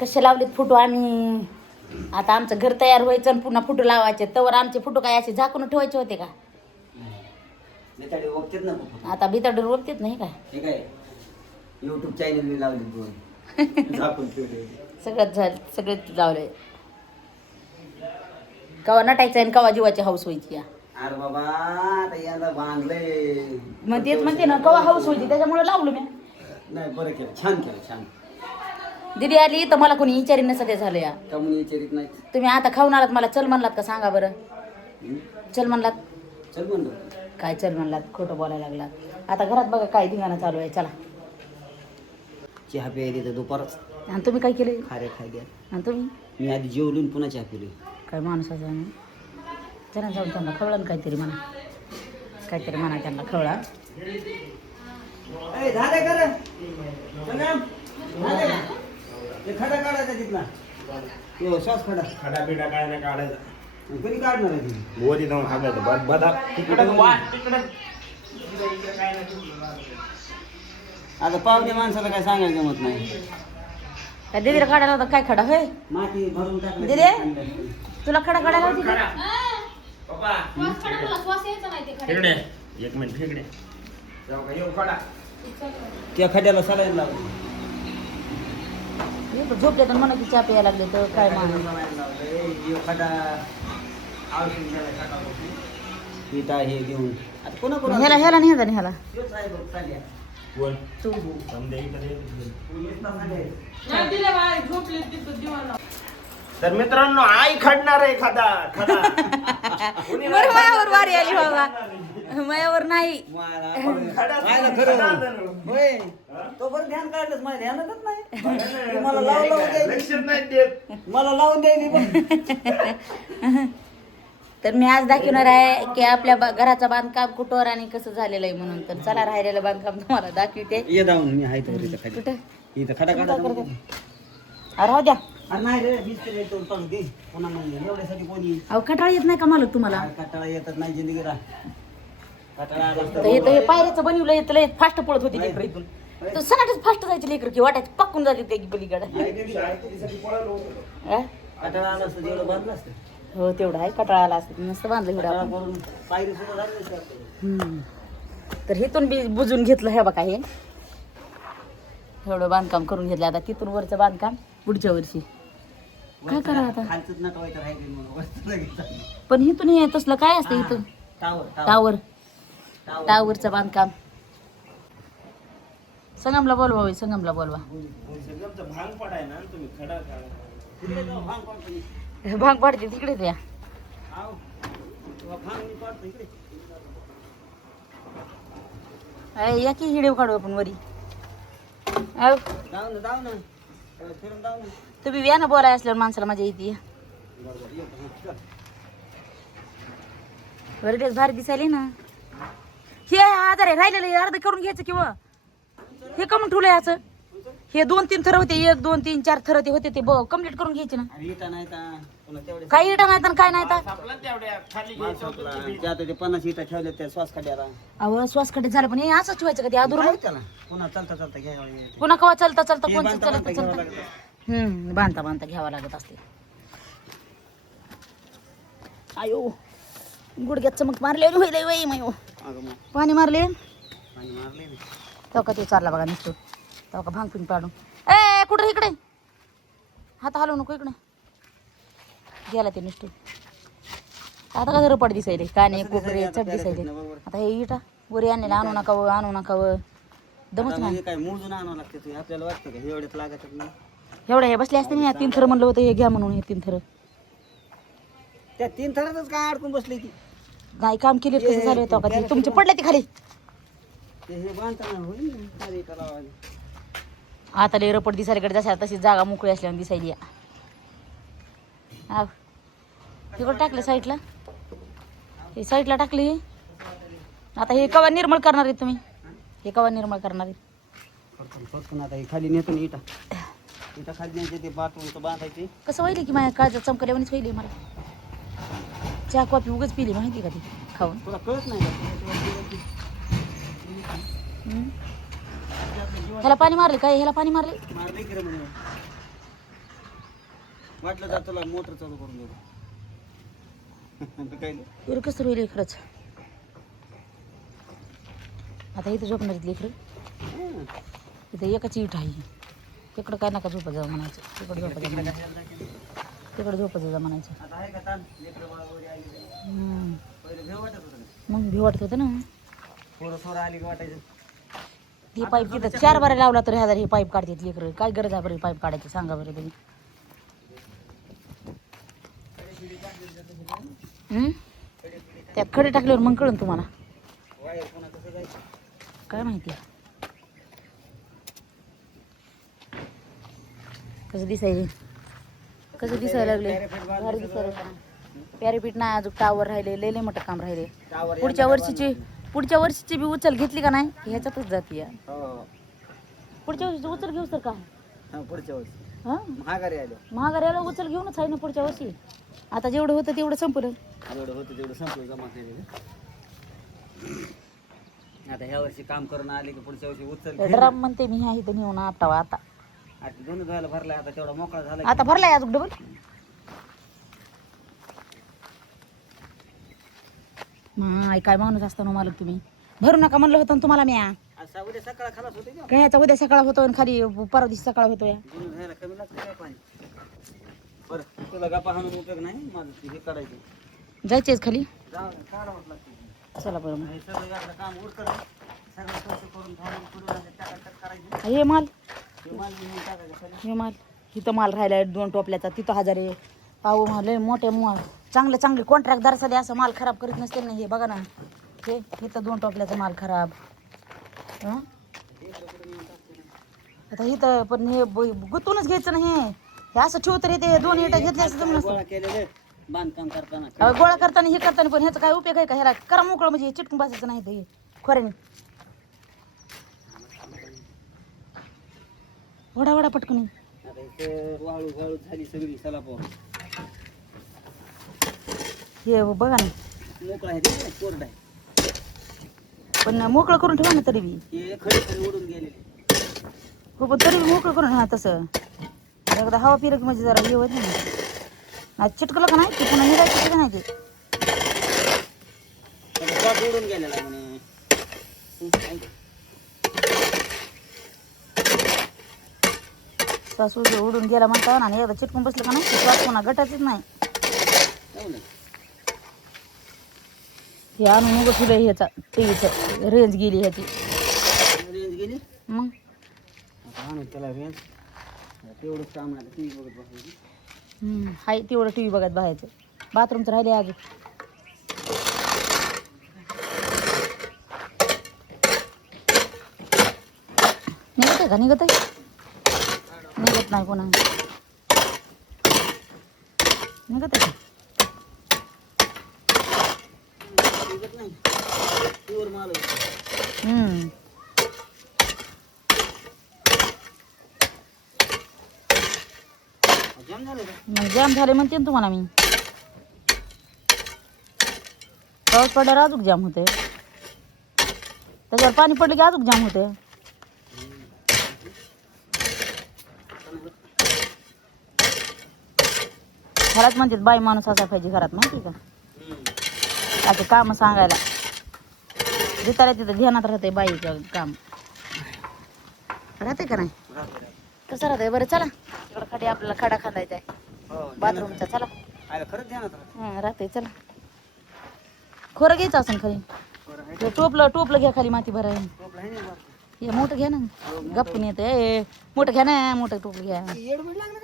कसे लावलेत फोटो आम्ही. आता आमचं घर तयार व्हायचं आणि पुन्हा फोटो लावायचे. तवर आमचे फोटो काय असे झाकून ठेवायचे होते का? आता बिताडून रोपतेत नाही काय? युट्यूब चॅनल लावले झाकून सगळंच झालं, सगळंच लावलंय. कवा नटायचं आणि कवा जीवाची हाऊस व्हायची या. अरे बाबा आता याला बांधलंय. मग तेच म्हणते ना, कवा हाऊस व्हायची त्याच्यामुळे लावलं मी. नाही बरं केलं, छान केलं, छान. दिदी आली तर मला कोणी विचारी नसं ते झालं या. कमून विचारित नाही. तुम्ही आता खाऊन आलात, मला चल म्हणलात का सांगा बरं? चल म्हणलात? चल म्हणलो. काय चल म्हणलात? खोटं बोलायला लागलात. आता घरात बघा काय धिंगाणा चालू आहे. चला चहा प्यायली तर दुपारच. आणि तुम्ही काय केलं? खारे खाय द्या. आणि तुम्ही? मी आधी जेवलून पुन्हा चहा पिली. काय माणसाचा नाही. त्यांना जाऊन त्यांना खवळा काहीतरी म्हणा, काहीतरी म्हणा त्यांना खवळा. झाले कर खडा काढायचा तिथला. श्वास खडा खडा बिडा काय नाही काढायचा. कधी काढणार आहे तुम्ही? बोरी जाऊन खायचं बदा तिकडं आता पाहुणे माणसाला काय सांगायला जमत नाही. काय दिदीला काढायला होता काय खडा होय? माती भरून टाकली. दिदी तुला खडा काढायला होती? इकडे एक मिनिट इकडे येऊ खडा. त्या खड्याला सलाईन लावली. झोपले तर म्हणा की चहा प्यायला लागले तर काय मान. पिता हे घेऊन आता कोणा कोणा ह्याला ह्याला नाही ह्याला ह्याला कोण तू समजा इकडे तर मित्रांनो आई खडणार आहे खडा खडा. बरं मायावर वारी आली बाबा, मायावर नाही. होय तो बरं ध्यान काढलंच माझ्या ध्यानातच नाही. मला लावून लक्ष नाही देत. मला लावून द्यायची. तर मी आज दाखवणार आहे की आपल्या घराचं बांधकाम कुठवर आणि कसं झालेलं आहे म्हणून. तर चला राहिलेलं बांधकाम तुम्हाला दाखवते. ये जाऊन मी आहे तर इथं कुठं इथं खडा काढा. राहू द्या. अरे नाही रे वीज तरी येतो काढू दे. पुन्हा म्हणजे एवढ्यासाठी कोणी अहो कटाळा येत नाही का मालक तुम्हाला? कटाळा येतच नाही जिंदगीला. कटाळा आला तर हे पायऱ्याचं बनवलं येतं फास्ट पळत होती लेकर इथून. तर सनाटच फास्ट जायचे लेकर की वाटायचं पक्कून जाते ते पलीकडे. कटाळा आला असतं एवढं बांधलं असतं. हो तेवढं आहे. कटाळा आला असतं मस्त बांधलं कटाळा एवढं. करून पायरी सुद्धा झाली असते. तर हिथून बी बुजून घेतलं हे बघा. हे एवढं बांधकाम करून घेतलं. आता तिथून वरचं बांधकाम पुढच्या वर्षी काय करा आता. खालचंच नटवायचं राहिले म्हणून वरचं लगेच. पण हिथून हे तसलं काय असतं इथून टावर टावरचं बांधकाम. संगमला बोलवा होय, संगमला बोलवा. भांग पडाय ना तुम्ही खडा काढा. भाग पाडते तिकडेच या. या की हिडीव काढू आपण वरी. तुम्ही व्यानं बोलाय असल्यावर माणसाला मजा येते. वरडेच भारी दिसायली ना. हे आजार आहे राहिलेलं अर्ध करून घ्यायचं किंवा हे कमून ठेवलंय असं. हे 2-3 थर होते, 1 2 3 4 थर ते होते ते कम्प्लीट करून घ्यायचे ना. काही इटा नाही तर काय नाही तर 50 इटा ठेवले त्या श्वास खड्याला. अहो श्वास खड्डे झालं पण हे असंच ठेवायचं का ते अधुरं? पुन्हा चालता चालता घ्या. पुन्हा कवा चालता चालता कोणचं चालता चालता बांधता बांधता घ्यावं लागत असते. आयो गुडघ्यात चमक मारले होईल वय मयो. पाणी मारले तेव्हा ते चालला बघा नुसतं. तेव्हा का भांग पिऊन पाडून ए कुठं इकडे हात हलवू नको इकडे गेला ते नुसतं. आता का रपड दिसायले काय नाही कोपरे चढ दिसायले. आता हे इटा वरी आणलेलं आणू नका व आणू नका व दमच नाही. काय मोजून आणावं लागते आपल्याला वाटतं का एवढ्यात लागत नाही. एवढं हे बसले असते ना 3 थर म्हणलं होतं हे घ्या म्हणून. हे 3 थर त्या 3 थरातच काय अडकून बसली ती. नाही काम केले कसं झालं होतं का ते तुमचे पडले ते खाली. हे बांधताना होईल ना इटा लावायला. आता लय रपड दिसायला जशा तशी जागा मोकळी असल्याने दिसायली. हा तिकडं टाकलं साईडला. हे साईडला टाकली. आता हे कवा निर्मळ करणार आहे तुम्ही? हे कवा निर्मळ करणार आहे? आता खाली नेतो ना इटा. इटा खाली न्यायचे ते बाटून बांधायचे. कसं व्हायले की माझ्या काळजात चमकल्यावानीच व्हायले मला. चहा कॉफी उगाच पिली माहिती का ती खाऊन. तुला कळत नाही का? ह्याला पाणी मारले काय? ह्याला पाणी मारले? मारले की रे म्हणे. वाटलं तर तुला मोटर चालू करून देऊ काय नाही. बरं कसं होईल खरंच. आता इथं झोपणार आहेत लेकरं. हं. इथं एकाची इट आहे. तिकडं काय नका झोपत जाऊ म्हणायचं. तिकडं झोपत जा म्हणायचं. तिकडं झोपत जा म्हणायचं. आता आहे का ताण लेकरं बाळ वगैरे आली तर. पहिले भेव वाटत होतं ना. मग भी वाटत होतं ना. थोडं आली की वाटायचं ती पाईप तिथं 4 बारे लावला तरी हजार हे पाईप काढतात लेकरं. काय गरज आहे बरं पाईप काढायची सांगा बरं तुम्ही. त्यात खडे टाकल्यावर मग कळून तुम्हाला वायर पुन्हा कसं जायचं. काय माहिती कसं दिसायले. कसं दिसायला लागले. भारी दिसायला पॅरापीट नाही अजून टावर राहिले. लय मोठं काम राहिले. टावर पुढच्या वर्षीची बी उचल घेतली का नाही ह्याच्यातच जाते. हो पुढच्या वर्षीची उचल घेऊ सर का हा, पुढच्या वर्षी हां महागारी आलो. महागाऱ्याला उचल घेऊनच आहे ना पुढच्या वर्षी. आता जेवढं होतं तेवढं संपलं. एवढं होतं तेवढं संपलं जमा केलेलं. आता ह्या वर्षी काम करून आले की पुढच्या वर्षी उचल ड्रम म्हणते मी ह्या इथं नेऊन आपटावा. आता आता दोन धुवायला भरलाय. आता तेवढा मोकळा झाला आता भरलाय अजून डबल. काय माणूस असताना मालक तुम्ही. भरू नका म्हणलं होतं ना तुम्हाला म्या. असा उद्या सकाळ खालास होते का. काय ह्याचा उद्या सकाळ होतो आणि खाली परवा दिवशी सकाळ होतो या. दोन धुवायला कमी लागतं काय पाणी. बरं तुला गप्पा हाणून उपयोग नाही. माझं हे काढायचं. जायचेच खाली. जाऊ दे, काढावंच लागतं. चला बरं मग. हे सगळं आपलं काम उरकलं सगळं पैसे करून थांबून पुढे टाकायचं करायचं. हे माल हे माल घेऊन टाकायचं खाली. हे माल इथं माल राहिलाय 2 टोपल्याचा. तिथं 1000 आहे. अहो लय मोठे चांगले कॉन्ट्रॅक्टदार सध्या असं माल खराब करीत नसते ना. हे बघा ना हे इथं 2 टोपल्याचा माल खराब. हं? आता इथं पण हे गुंतूनच घ्यायचं ना. हे असं ठेवू तर ते 2 इटा घेतले असं जमलं गोळा केलेलं बांधकाम करताना. अहो, गोळा करताना हे करताना पण ह्याचा काय उपयोग आहे का. ह्याला करा मोकळं म्हणजे चिटकून बसायचं नाही ते खोऱ्याने. वडा पटकन. आता इथं वाळू झाली सगळी सलापावर. हे बघा ना मोकळा आहे ते कोरडा आहे. पण मोकळं करून ठेवा ना तरी बी. हे खडे उडून गेलेले. हो पण तरी बी मोकळं करून हा तसं एकदा हवा फिरक म्हणजे जरा हे होत नाही चिटकलं का नाही ते पुन्हा निघायचं का नाही ते. पाठ उडून गेलेला आहे म्हणे. सासू उडून गेला म्हणता आणि एकदा चिटकून बसलं का नाही श्वास पुन्हा गटाचंच नाही. हे आणून उगं ठेवलं ह्याचा टीव्हीचं रेंज गेली ह्याची. रेंज गेली मग आता आणून त्याला रेंज तेवढंच काम आहे. टी व्ही बघत बसायची. हाय तेवढं टी व्ही बघत बाहेरचं. बाथरूमचं राहिले अजून. निघत आहे का निघत नाही कोणा निघत आहे का. निघत नाही प्युअर माल आहे. जाम झालं का. मग जाम झाले म्हणते ना तुम्हाला मी. पाऊस पडल्यावर अजून जाम होते. त्याच्यावर पाणी पडलं की अजून जाम होते. घरात म्हणतात बाई माणूस असा पाहिजे घरात माहिती का. आता काम सांगायला जिथं तिथं ध्यानात राहते बाईचं काम राहते का नाही. कसं राहतंय बरं. चला तिकडं खाली आपल्याला खडा खांदायचा आहे बाथरूमचा. चला खरंच ध्यानात राहतं. राहते. चला खोरं घ्यायचं असं खाली. टोपलं घ्या खाली माती भराय. हे मोठं घ्या ना गप्पून येते. मोठं घ्या ना मोठं टोपलं घ्या. येड बीड लागलं